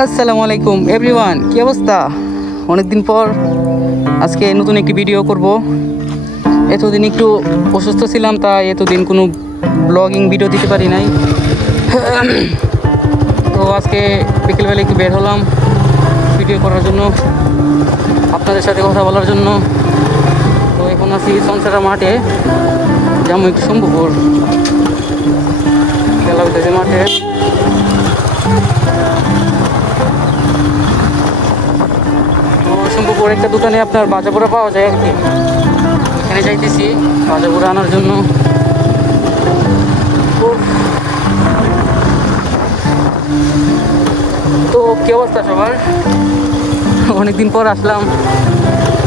আসসালামু আলাইকুম এভরিওয়ান, কি অবস্থা? অনেকদিন পর আজকে নতুন একটি ভিডিও করব। এতদিন একটু অসুস্থ ছিলাম, তাই এতদিন কোনো ব্লগিং ভিডিও দিতে পারি নাই। তো আজকে বিকেলবেলা একটু বের হলাম ভিডিও করার জন্য, আপনাদের সাথে কথা বলার জন্য। তো এখন আছি সংসারা মাঠে, যেমন একটু শম্ভুপুর খেলা হইতেছে মাঠে। শম্ভুপুর একটা দোকানে আপনার বাজাপুরা পাওয়া যায় আর কি, এখানে যাইতেছি বাজাপুরা আনার জন্য। তো কি অবস্থা সবার? অনেকদিন পর আসলাম।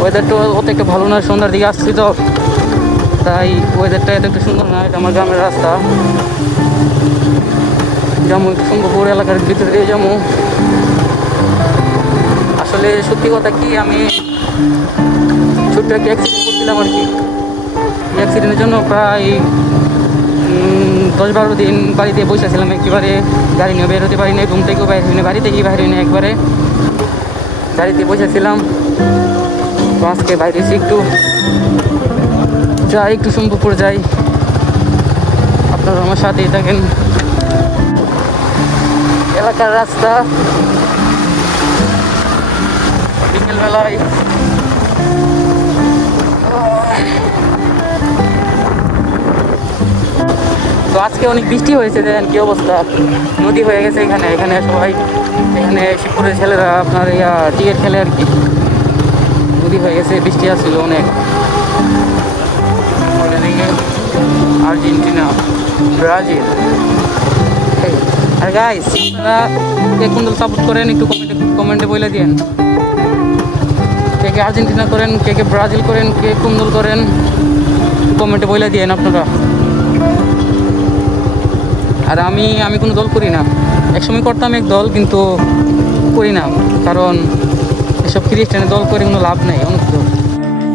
ওয়েদারটা অত একটা ভালো না, সন্ধ্যার দিকে আসছি তো, তাই ওয়েদারটা এত একটা সুন্দর না। এটা আমার গ্রামের রাস্তা, যেমন শম্ভুপুর এলাকার ভিতরে দিয়ে যাবো। আসলে সত্যি কথা কি, আমি ছোট্ট একটা অ্যাক্সিডেন্ট করছিলাম আর কি। এই অ্যাক্সিডেন্টের জন্য প্রায় 10-12 দিন বাড়িতে বসেছিলাম, একেবারে গাড়ি নিয়ে বের হতে পারি না, ঘুম থেকেও বাইরে হইনি, বাড়ি থেকেই বাইরে হইনি, একবারে গাড়িতে বসেছিলাম। তো আজকে বাইরে এসে একটু যাই, একটু শম্ভুপুর যাই, আপনারা আমার সাথেই থাকেন। এলাকার রাস্তা বিকেলবেলায়। তো আজকে অনেক বৃষ্টি হয়েছে, দেখেন কি অবস্থা, নদী হয়ে গেছে এখানে। এখানে সবাই, এখানে শিবপুরের ছেলেরা আপনার টিকিট খেলে আর কি। নদী হয়ে গেছে, বৃষ্টি আসছিল অনেক। Argentina, Brazil. আর গাইস, আপনারা কে কোন দল সাপোর্ট করেন একটু কমেন্টে বলে দিন। কে কে আর্জেন্টিনা করেন, কে কে ব্রাজিল করেন, কে কোন দল করেন কমেন্টে বলে দিন আপনারা। আর আমি কোনো দল করি না, একসময় করতাম এক দল, কিন্তু করি না, কারণ এসব খ্রিস্টানের দল করে কোনো লাভ নেই। অনেক দল,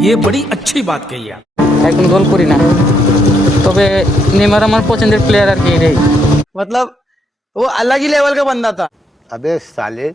ये बड़ी अच्छी बात कही आप। তাই কোনো দল করি না। তবে নেইমার আমার পছন্দের প্লেয়ার আর কি রে। मतलब वो अलग ही लेवल का बंदा था। अबे साले